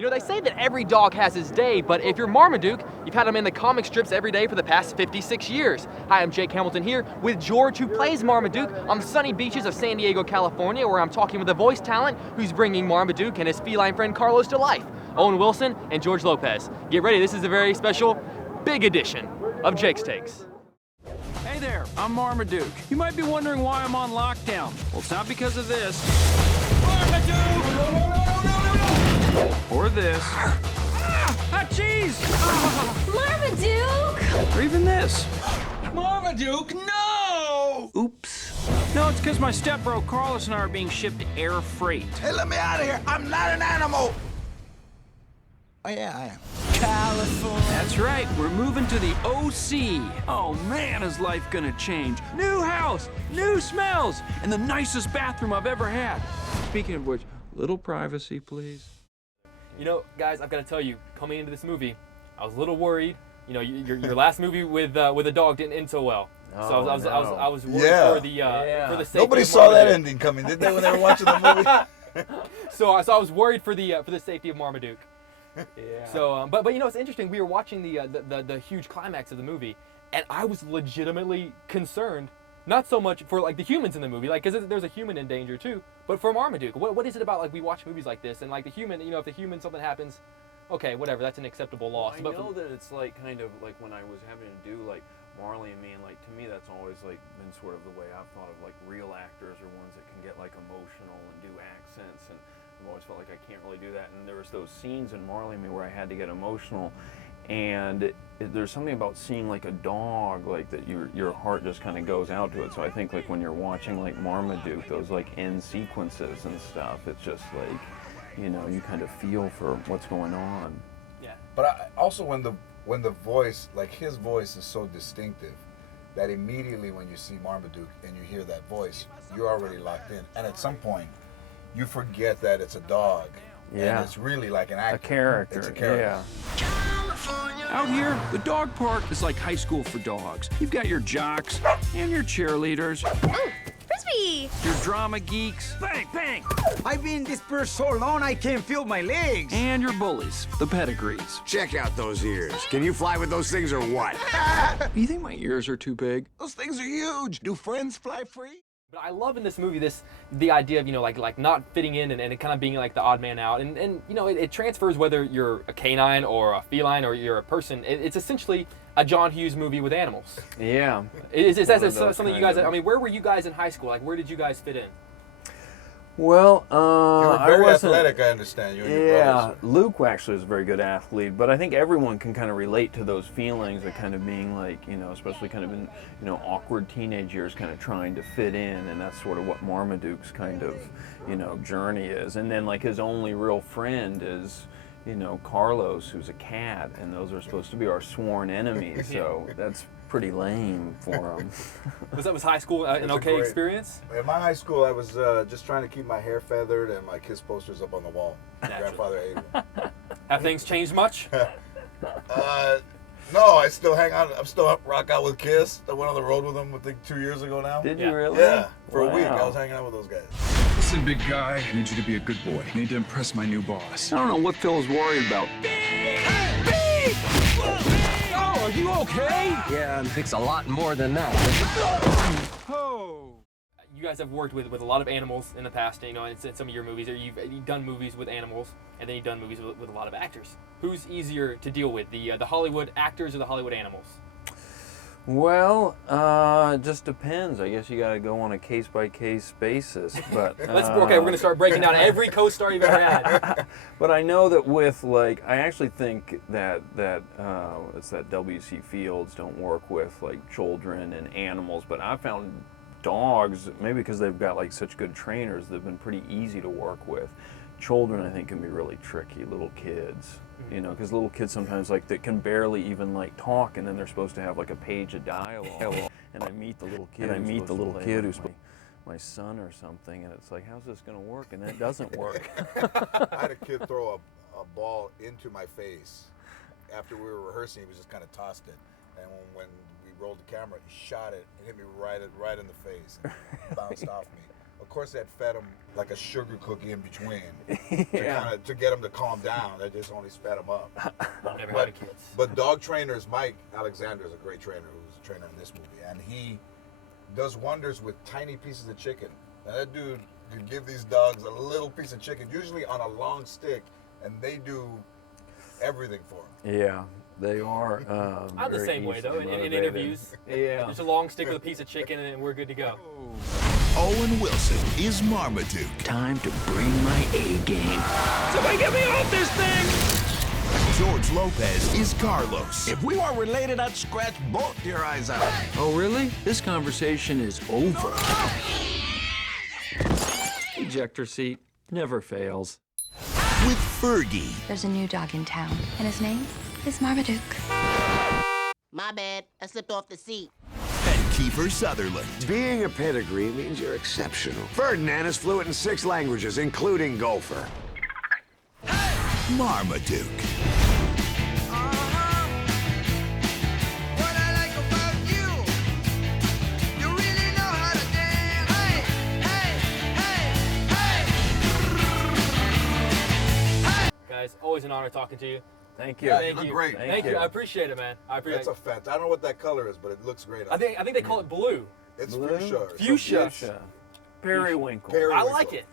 You know, they say that every dog has his day, but if you're Marmaduke, you've had him in the comic strips every day for the past 56 years. Hi, I'm Jake Hamilton here with George, who plays Marmaduke on the sunny beaches of San Diego, California, where I'm talking with a voice talent who's bringing Marmaduke and his feline friend Carlos to life, Owen Wilson and George Lopez. Get ready, this is a very special, big edition of Jake's Takes. Hey there, I'm Marmaduke. You might be wondering why I'm on lockdown. Well, it's not because of this. Marmaduke! Or this. Ah, jeez! Marmaduke! Or even this. Marmaduke, no! Oops. No, it's because my stepbro Carlos and I are being shipped air freight. Hey, let me out of here. I'm not an animal. Oh, yeah, I am. California. That's right, we're moving to the OC. Oh man, is life gonna change. New house, new smells, and the nicest bathroom I've ever had. Speaking of which, little privacy, please. You know, guys, I've got to tell you, coming into this movie, I was a little worried. You know, your last movie with a dog didn't end so well. So I was worried for the safety. Nobody of saw that Marmaduke. ending coming, did they, when they were watching the movie? So I was worried for the safety of Marmaduke. Yeah. So, but you know, it's interesting. We were watching the huge climax of the movie, and I was legitimately concerned. Not so much for like the humans in the movie, like because there's a human in danger too, but for Marmaduke. What is it about like we watch movies like this and like the human? You know, if the human something happens, okay, whatever, that's an acceptable loss. I know that it's like kind of like when I was having to do like Marley and Me, and like to me that's always like been sort of the way I've thought of like real actors or ones that can get like emotional and do accents, and I've always felt like I can't really do that. And there was those scenes in Marley and Me where I had to get emotional, and there's something about seeing like a dog like that your heart just kind of goes out to it. So I think like when you're watching like Marmaduke, those like end sequences and stuff, it's just like, you know, you kind of feel for what's going on. Yeah. But also when the voice, like his voice is so distinctive that immediately when you see Marmaduke and you hear that voice, you're already locked in. And at some point, you forget that it's a dog. Yeah. And it's really like an actor. A character. It's a character. Yeah. Out here, the dog park is like high school for dogs. You've got your jocks and your cheerleaders, Ooh, frisbee! your drama geeks, bang, bang, I've been dispersed so long I can't feel my legs. and your bullies, the pedigrees. Check out those ears. Can you fly with those things or what? You think my ears are too big? Those things are huge. Do friends fly free? But I love in this movie the idea of, you know, like not fitting in and it kind of being like the odd man out, and you know it transfers whether you're a canine or a feline or you're a person. It's essentially a John Hughes movie with animals. Yeah. Is that One of those something you kind guys? of- I mean, where were you guys in high school? Like, where did you guys fit in? Well, You were I very wasn't. athletic, I understand. You and your Yeah, brothers. Luke actually was a very good athlete, but I think everyone can kind of relate to those feelings of kind of being like, you know, especially kind of in, you know, awkward teenage years, kind of trying to fit in, and that's sort of what Marmaduke's kind of, you know, journey is. And then like his only real friend is, you know, Carlos, who's a cat, and those are supposed to be our sworn enemies, so that's pretty lame for him. Was high school an It's a okay great- experience? In my high school, I was just trying to keep my hair feathered and my Kiss posters up on the wall. My grandfather hated it. Have things changed much? No, I still hang out. I'm still rock out with Kiss. I went on the road with them, I think 2 years ago now. Did Yeah. you really? Yeah, for a week. I Wow. was hanging out with those guys. Listen, big guy, I need you to be a good boy. I need to impress my new boss. I don't know what Phil's worried about. Oh, are you okay? Yeah, it's a lot more than that. Oh. You guys have worked with a lot of animals in the past, you know, in some of your movies, or you've done movies with animals, and then you've done movies with a lot of actors. Who's easier to deal with, the Hollywood actors or the Hollywood animals? Well, it just depends. I guess you got to go on a case-by-case basis. But We're going to start breaking down every co-star you've ever had. But I know that with like, I actually think that it's that W.C. Fields don't work with like children and animals. But I found dogs, maybe because they've got like such good trainers, they've been pretty easy to work with. Children, I think, can be really tricky. Little kids, you know, because little kids sometimes like they can barely even like talk, and then they're supposed to have like a page of dialogue. And I meet the little kid, who's my son or something, and it's like, how's this going to work? And it doesn't work. I had a kid throw a ball into my face. After we were rehearsing, he was just kind of tossed it. And when we rolled the camera, he shot it and hit me right in the face. It bounced off me. Of course, they had fed him like a sugar cookie in between Yeah. to get him to calm down. They just only sped him up. Never had a kids. But dog trainers, Mike Alexander is a great trainer who's a trainer in this movie, and he does wonders with tiny pieces of chicken. And that dude could give these dogs a little piece of chicken, usually on a long stick, and they do everything for him. Yeah, they are. I'm the very same way, easily though, in motivated. interviews. Yeah. Just a long stick with a piece of chicken, and we're good to go. Owen Wilson is Marmaduke. Time to bring my A game. Somebody get me off this thing! George Lopez is Carlos. If we weren't related, I'd scratch both your eyes out. Oh, really? This conversation is over. Ejector seat never fails. With Fergie. There's a new dog in town, and his name is Marmaduke. My bad. I slipped off the seat. And Kiefer Sutherland. Being a pedigree means you're exceptional. Ferdinand is fluent in 6 languages, including Gopher. Marmaduke. Guys, always an honor talking to you. Thank you. Yeah, Thank you look you. great. Thank you. I appreciate it, man. I appreciate It's it. a fact. I don't know what that color is, but it looks great. I think they call it blue. it's Blue? fuchsia. or something. Fuchsia. Fuchsia. Periwinkle. I like it.